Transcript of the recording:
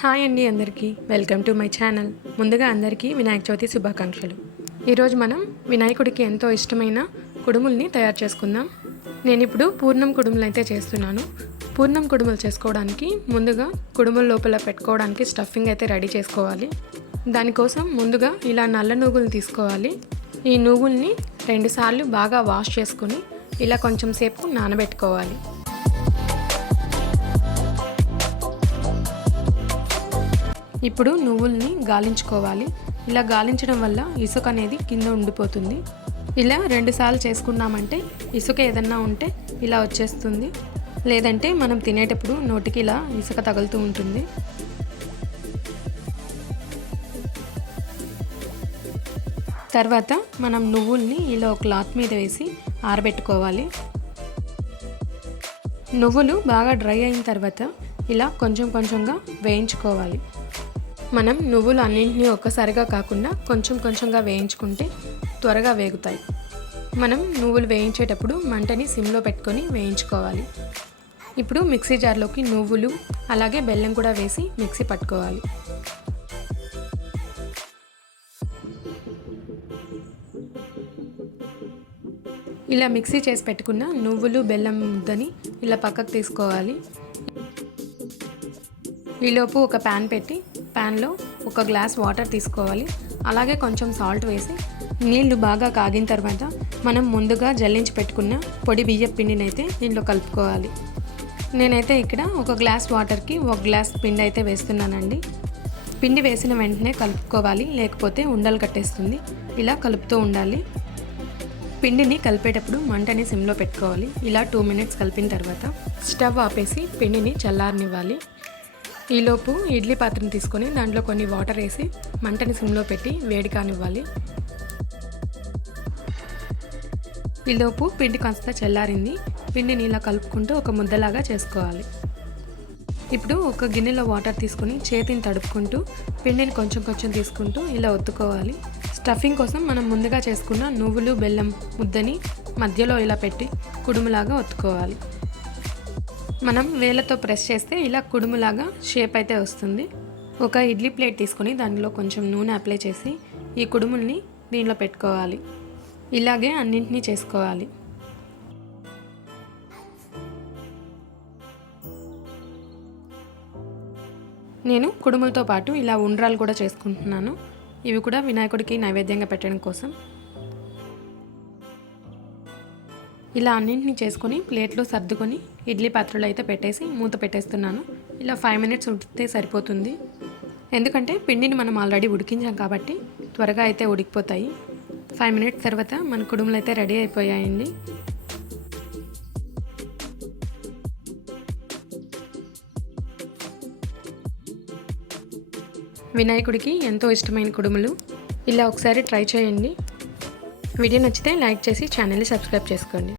Hi అండి, అందరికీ welcome to my channel. ముందుగా అందరికీ వినాయక చవితి శుభాకాంక్షలు. ఈరోజు మనం వినాయకుడికి ఎంతో ఇష్టమైన కుడుముల్ని తయారు చేసుకుందాం. నేను ఇప్పుడు పూర్ణం కుడుములు అయితే చేస్తున్నాను. పూర్ణం కుడుములు చేసుకోవడానికి ముందుగా కుడుముల లోపల పెట్టుకోవడానికి స్టఫింగ్ అయితే రెడీ చేసుకోవాలి. దానికోసం ముందుగా ఇలా నల్ల నువ్వులు తీసుకోవాలి. ఈ నువ్వుల్ని 2 సార్లు బాగా వాష్ చేసుకుని ఇలా కొంచెం సేపు నానబెట్టుకోవాలి. ఇప్పుడు నువ్వుల్ని గాలించుకోవాలి. ఇలా గాలించడం వల్ల ఇసుక అనేది కింద ఉండిపోతుంది. ఇలా 2 సార్లు చేసుకున్నామంటే ఇసుక ఏదన్నా ఉంటే ఇలా వచ్చేస్తుంది. లేదంటే మనం తినేటప్పుడు నోటికి ఇలా ఇసుక తగులుతూ ఉంటుంది. తర్వాత మనం నువ్వుల్ని ఇలా ఒక క్లాత్ మీద వేసి ఆరబెట్టుకోవాలి. నువ్వులు బాగా డ్రై అయిన తర్వాత ఇలా కొంచెం కొంచెంగా వేయించుకోవాలి. మనం నువ్వులు అన్నింటినీ ఒక్కసారిగా కాకుండా కొంచెం కొంచెంగా వేయించుకుంటే త్వరగా వేగుతాయి. మనం నువ్వులు వేయించేటప్పుడు మంటని సిమ్లో పెట్టుకొని వేయించుకోవాలి. ఇప్పుడు మిక్సీ జార్లోకి నువ్వులు అలాగే బెల్లం కూడా వేసి మిక్సీ పట్టుకోవాలి. ఇలా మిక్సీ చేసి పెట్టుకున్న నువ్వులు బెల్లం ముద్దని ఇలా పక్కకు తీసుకోవాలి. ఈలోపు ఒక ప్యాన్ పెట్టి ప్యాన్లో 1 గ్లాస్ వాటర్ తీసుకోవాలి. అలాగే కొంచెం సాల్ట్ వేసి నీళ్లు బాగా కాగిన తర్వాత మనం ముందుగా జల్లించి పెట్టుకున్న పొడి బియ్యం పిండిని అయితే దీంట్లో కలుపుకోవాలి. నేనైతే ఇక్కడ 1 గ్లాస్ వాటర్కి 1 గ్లాస్ పిండి అయితే వేస్తున్నానండి. పిండి వేసిన వెంటనే కలుపుకోవాలి, లేకపోతే ఉండలు కట్టేస్తుంది. ఇలా కలుపుతూ ఉండాలి. పిండిని కలిపేటప్పుడు మంటని సిమ్లో పెట్టుకోవాలి. ఇలా 2 మినిట్స్ కలిపిన తర్వాత స్టవ్ ఆపేసి పిండిని చల్లారనివ్వాలి. ఈలోపు ఇడ్లీ పాత్రను తీసుకొని దాంట్లో కొన్ని వాటర్ వేసి మంటని సిమ్లో పెట్టి వేడి కానివ్వాలి. ఈలోపు పిండి కాస్త చల్లారింది. పిండిని ఇలా కలుపుకుంటూ ఒక ముద్దలాగా చేసుకోవాలి. ఇప్పుడు ఒక గిన్నెలో వాటర్ తీసుకొని చేతిని తడుపుకుంటూ పిండిని కొంచెం కొంచెం తీసుకుంటూ ఇలా ఒత్తుకోవాలి. స్టఫింగ్ కోసం మనం ముందుగా చేసుకున్న నువ్వులు బెల్లం ముద్దని మధ్యలో ఇలా పెట్టి కుడుములాగా ఒత్తుకోవాలి. మనం వేళ్ళతో ప్రెస్ చేస్తే ఇలా కుడుములాగా షేప్ అయితే వస్తుంది. ఒక ఇడ్లీ ప్లేట్ తీసుకొని దానిలో కొంచెం నూనె అప్లై చేసి ఈ కుడుముల్ని దీనిలో పెట్టుకోవాలి. ఇలాగే అన్నింటినీ చేసుకోవాలి. నేను కుడుములతో పాటు ఇలా ఉండ్రాలు కూడా చేసుకుంటున్నాను. ఇవి కూడా వినాయకుడికి నైవేద్యంగా పెట్టడం కోసం. ఇలా అన్నింటినీ చేసుకొని ప్లేట్లో సర్దుకొని ఇడ్లీ పాత్రలో అయితే పెట్టేసి మూత పెట్టేస్తున్నాను. ఇలా 5 మినిట్స్ ఉడికితే సరిపోతుంది. ఎందుకంటే పిండిని మనం ఆల్రెడీ ఉడికించాం కాబట్టి త్వరగా అయితే ఉడికిపోతాయి. 5 మినిట్స్ తర్వాత మన కుడుములు అయితే రెడీ అయిపోయాయండి. వినాయకుడికి ఎంతో ఇష్టమైన కుడుములు. ఇలా ఒకసారి ట్రై చేయండి. వీడియో నచ్చితే లైక్ చేసి ఛానల్ని సబ్స్క్రైబ్ చేసుకోండి.